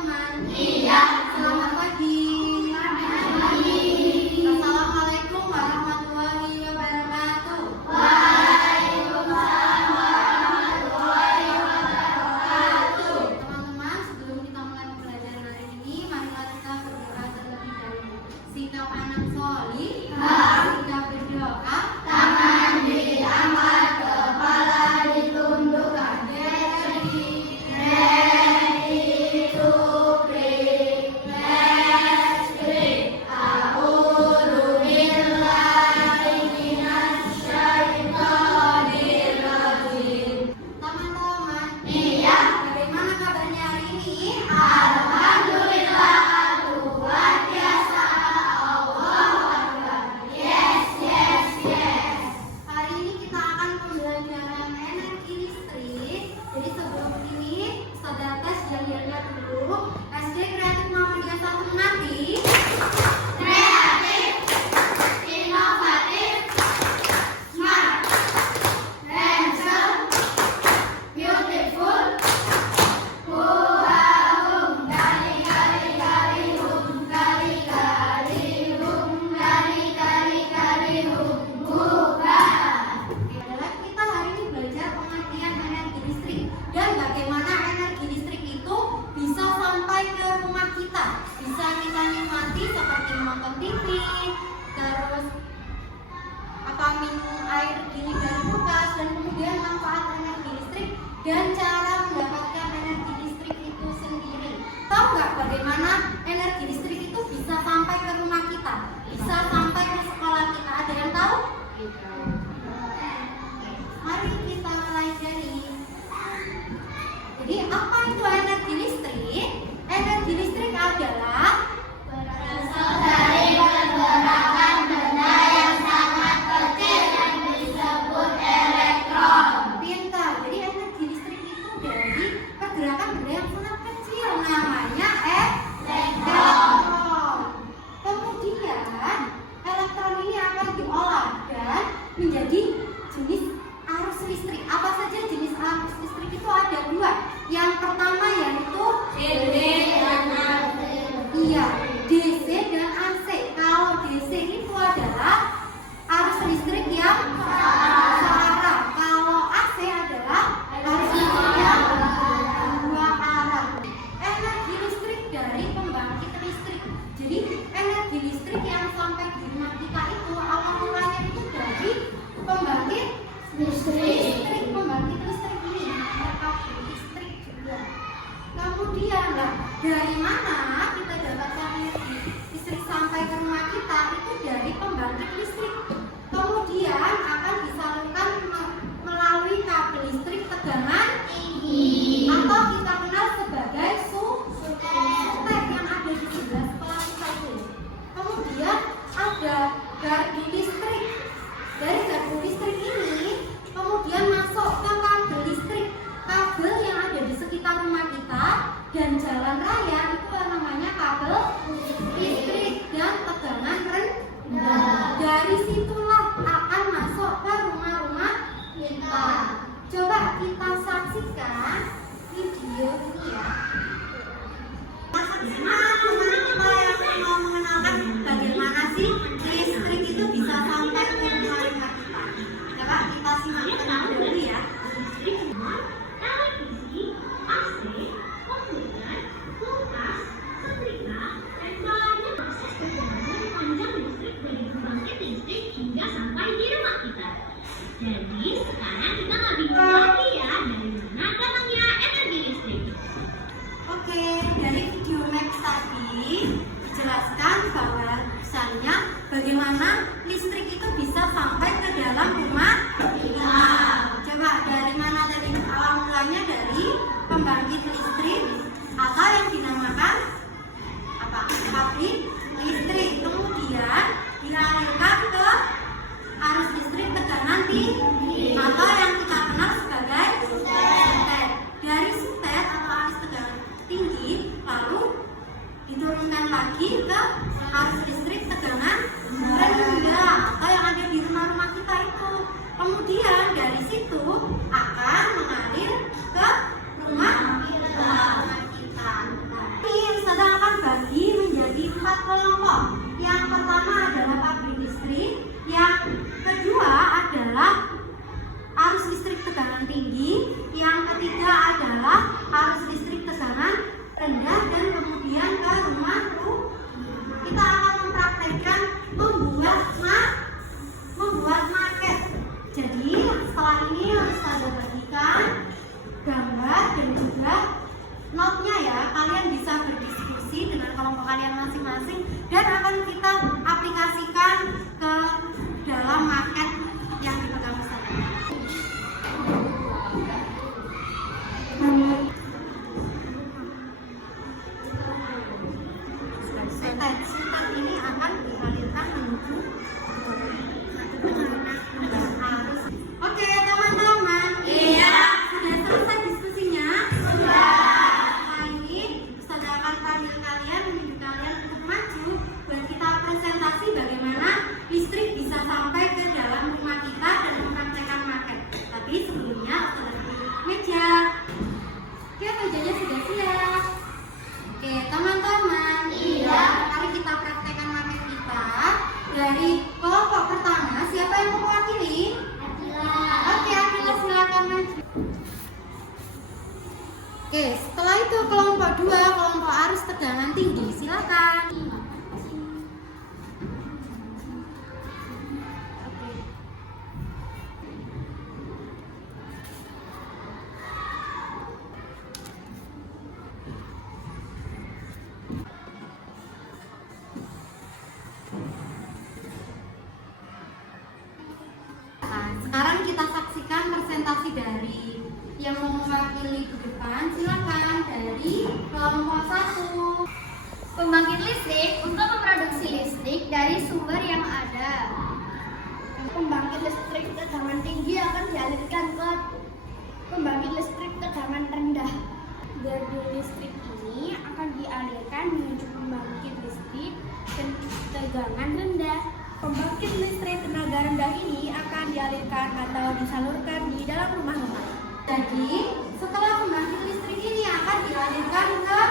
teman-teman? Iya. Selamat pagi. Assalamualaikum warahmatullahi wabarakatuh. Waalaikumsalam warahmatullahi wabarakatuh. Teman-teman, sebelum kita mulai pembelajaran hari ini, marilah kita berdoa terlebih dahulu. Sikap anak solih, sikap berdoa, Tangan diangkat, kepala ditundukkan. Ready to pray. Let's pray. A'udzu billahi minasy syaithanir rajim. teman-teman. Iya. Bagaimana kabarnya hari ini? Alhamdulillah, luar biasa. Allahu Akbar. Yes, yes, yes. Hari ini kita akan pembelajaran energi listrik. Jadi sebelum ini, saudara tes yang lihat dulu. SD Kreatif Muhammadiyah 1 Menanti. Kreatif, inovatif, smart, handsome, beautiful. Hum, kali kali kali hum, kali kali hum, kali kali kali hum, bukan. Adalah kita hari ini belajar pengertian energi listrik dan bagaimana energi listrik itu bisa sampai ke rumah kita. Bisa kita nikmati seperti nonton TV, terus minum air dingin dari kulkas, dan kemudian manfaat energi listrik dan cara mendapatkan energi listrik itu sendiri. Tahu nggak bagaimana energi listrik itu bisa sampai ke rumah kita, bisa sampai ke sekolah kita? Ada yang tahu? Mari kita pelajari. Jadi apa itu energi listrik? Energi listrik adalah Berasal dari pergerakan benda yang sangat kecil yang disebut elektron. pintar. Jadi energi listrik itu dari pergerakan benda yang sangat kecil, namanya elektron. Kemudian elektron ini akan diolah dan menjadi jenis arus listrik. Apa saja jenis arus listrik itu ada dua. Yang pertama yaitu DC dan AC. iya, DC dan AC. Kalau DC itu adalah arus listrik yang searah. Kalau AC adalah arus listrik yang dua arah. Energi listrik dari pembangkit listrik. Jadi energi listrik yang sampai di rumah kita itu awal mulanya itu dari pembangkit listrik. Pembangkit listrik ini mereka listrik juga. Kemudian lah, dari mana kita dapatkan energi listrik sampai ke rumah kita? Itu dari pembangkit listrik. Kemudian akan disalurkan melalui kabel listrik tegangan Tinggi. atau kita kenal sebagai sutek yang ada di sebelah sekolah kita itu. Kemudian ada gardu listrik. Dari gardu listrik ini kemudian masuk ke kabel listrik. Kabel yang ada di sekitar rumah kita dan jalan raya itu namanya kabel listrik dan tegangan rendah. Dari situlah akan masuk ke rumah-rumah kita. Coba kita saksikan video ini ya. Teman-teman kita yang mau mengenalkan bagaimana sih listrik itu bisa sampai ke rumah-rumah kita. Coba kita simak dulu ya. Televisi, AC, komputer, kulkas, setrika, dan lainnya proses perjalanan panjang listrik dari pembangkit listrik hingga sampai di rumah kita. Jadi sekarang kita nggak bingung lagi ya dari mana datangnya energi listrik. Oke, dari video Max tadi dijelaskan bahwa misalnya bagaimana listrik itu bisa sampai ke dalam rumah kita. Coba dari mana tadi? Awal mulanya dari pembangkit listrik atau yang dinamakan apa? Pabrik listrik. Kemudian dialirkan ke arus listrik tegangan tinggi atau yang kita kenal sebagai sutek. Dari sutek atau arus tegangan tinggi lalu diturunkan lagi ke arus listrik tegangan rendah atau yang ada di rumah-rumah kita itu. Kemudian dari situ akan mengalir ke rumah kita. Nah, Yang kedua adalah arus listrik tegangan tinggi. Yang ketiga adalah arus listrik tegangan rendah, dan kemudian ke rumah kita akan mempraktekkan membuat maket. Jadi setelah ini harus saya bagikan gambar dan juga notnya ya. Kalian bisa berdiskusi dengan kelompok kalian masing-masing dan akan kita aplikasikan ke dalam maket yang dipegang Ustazah. Surat ini akan dialirkan menuju arus. Oke teman-teman, Iya. sudah selesai diskusinya? Sudah. Setelah ini Ustazah akan panggil kalian, menunjuk kalian untuk maju buat kita presentasi bagaimana listrik bisa sampai ke dalam rumah kita dan mempraktekkan maket. Tapi sebelumnya Ustazah pilih meja. Oke, mejanya sudah siap. Oke teman-teman, Iya. mari kita praktekkan maket kita. Dari kelompok pertama, siapa yang mewakili? Oke, Akila silakan maju. Oke, setelah itu kelompok 2, kelompok arus tegangan tinggi, silakan. Oke. Nah, sekarang kita saksikan presentasi dari yang mewakili di depan. Silakan dari kelompok 1. Pembangkit listrik untuk memproduksi listrik dari sumber yang ada. Pembangkit listrik tegangan tinggi akan dialirkan ke pembangkit listrik tegangan rendah. Gardu listrik ini akan dialirkan menuju pembangkit listrik tegangan rendah. Pembangkit listrik tenaga rendah ini akan dialirkan atau disalurkan di dalam rumah-rumah. Jadi, setelah pembangkit listrik ini akan dialirkan ke